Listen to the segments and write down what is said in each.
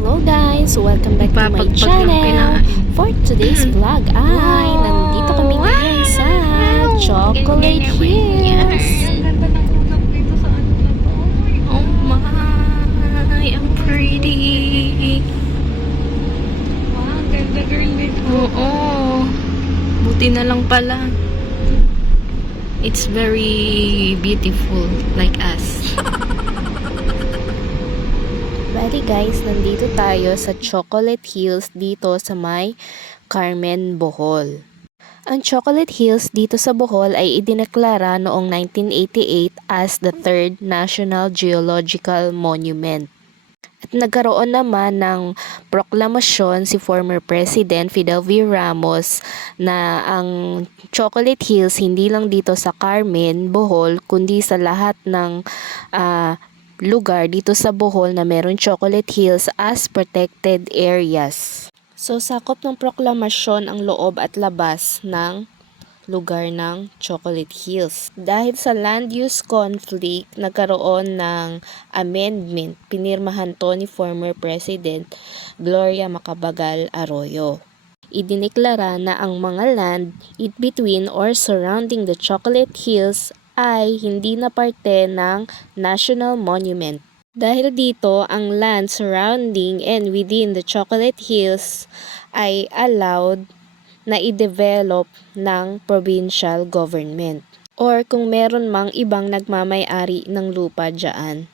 Hello guys! Welcome back to my channel! For today's vlog ay nandito kami ngayon sa Chocolate Hills. Ang ganda ng ulap dito sa ano na to. Oh my, I'm pretty. Wow, ang ganda girl dito. Oo. Buti na lang pala. It's very beautiful like us. Bali guys, nandito tayo sa Chocolate Hills dito sa may Carmen, Bohol. Ang Chocolate Hills dito sa Bohol ay idineklara noong 1988 as the third National Geological Monument. At nagkaroon naman ng proklamasyon si former President Fidel V. Ramos na ang Chocolate Hills hindi lang dito sa Carmen, Bohol, kundi sa lahat ng lugar dito sa Bohol na meron Chocolate Hills as protected areas. So, sakop ng proklamasyon ang loob at labas ng lugar ng Chocolate Hills. Dahil sa land use conflict, nagkaroon ng amendment. Pinirmahan to ni former President Gloria Macapagal Arroyo. Idineklara na ang mga land in between or surrounding the Chocolate Hills ay hindi na parte ng National Monument. Dahil dito, ang land surrounding and within the Chocolate Hills ay allowed na i-develop ng provincial government or kung meron mang ibang nagmamay-ari ng lupa dyan.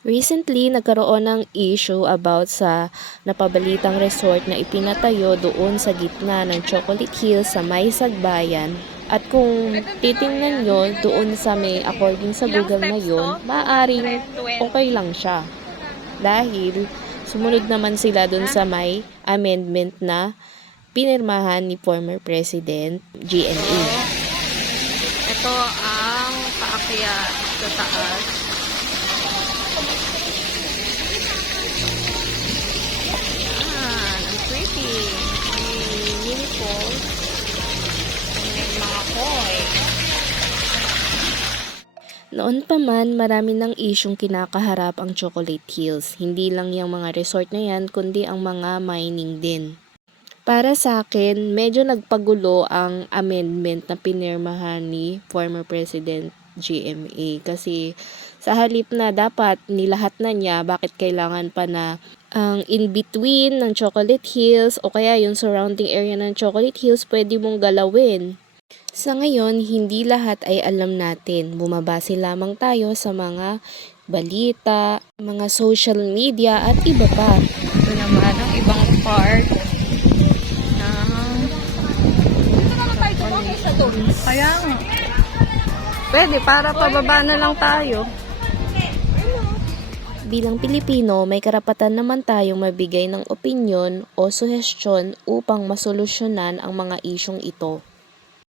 Recently, nagkaroon ng issue about sa napabalitang resort na ipinatayo doon sa gitna ng Chocolate Hills sa may Sagbayan. At kung titingnan nyo doon sa may according sa Google na yun, maaaring okay lang siya. Dahil sumunod naman sila doon sa may amendment na pinirmahan ni former President GNE. Ito ang paakyat sa taas. Yan, ang pretty. May mini falls. May mga koi. Noon pa man, marami ng isyong kinakaharap ang Chocolate Hills. Hindi lang yung mga resort na yan, kundi ang mga mining din. Para sa akin, medyo nagpagulo ang amendment na pinirmahan ni former President GMA. Kasi sa halip na dapat nilahat na niya, bakit kailangan pa na ang in-between ng Chocolate Hills o kaya yung surrounding area ng Chocolate Hills pwede mong galawin. Sa ngayon, hindi lahat ay alam natin. Bumabase lamang tayo sa mga balita, mga social media at iba pa. Ito naman ang ibang part. Kaya nga. Pwede, para pababa na lang tayo. Bilang Pilipino, may karapatan naman tayong mabigay ng opinyon o suhestyon upang masolusyonan ang mga isyong ito.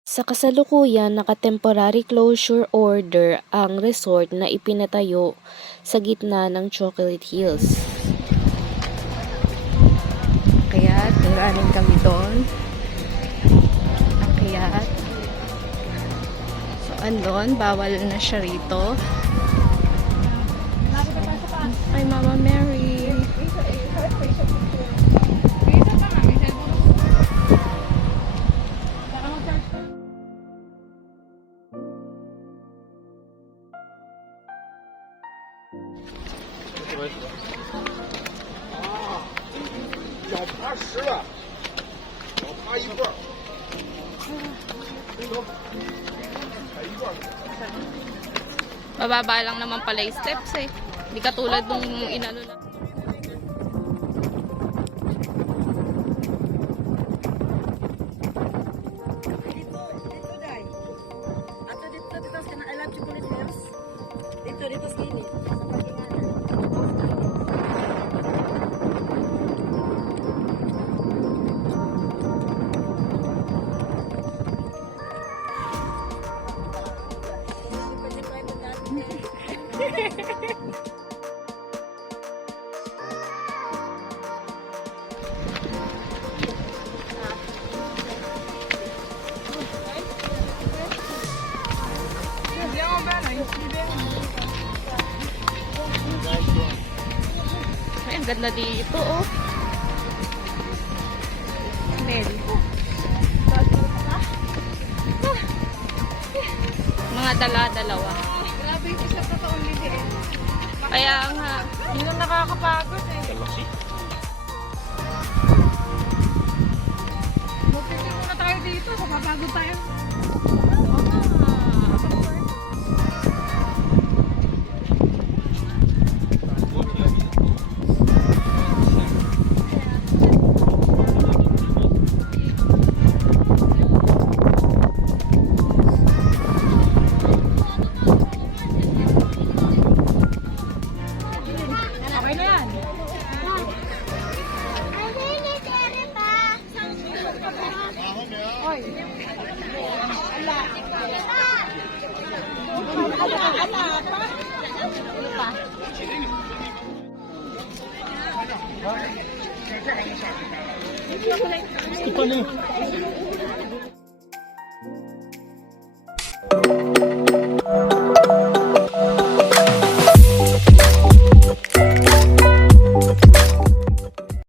Sa kasalukuyan, naka-temporary closure order ang resort na ipinatayo sa gitna ng Chocolate Hills. Kaya, tiranin kami doon. Kaya, so andon, bawal na siya rito. Ay, Mama Mary. Bababa lang naman pala yung steps eh. Hindi katulad nung inano na. Dito sini. ganda dito, oh. Mel. Mga dala-dalawa. Grabe yung isa pa taon nila eh. Kaya nga. Yun ang nakakapagod eh. Magpipil muna tayo dito. Kapapagod tayo. Okay na yan. Oy. Ito na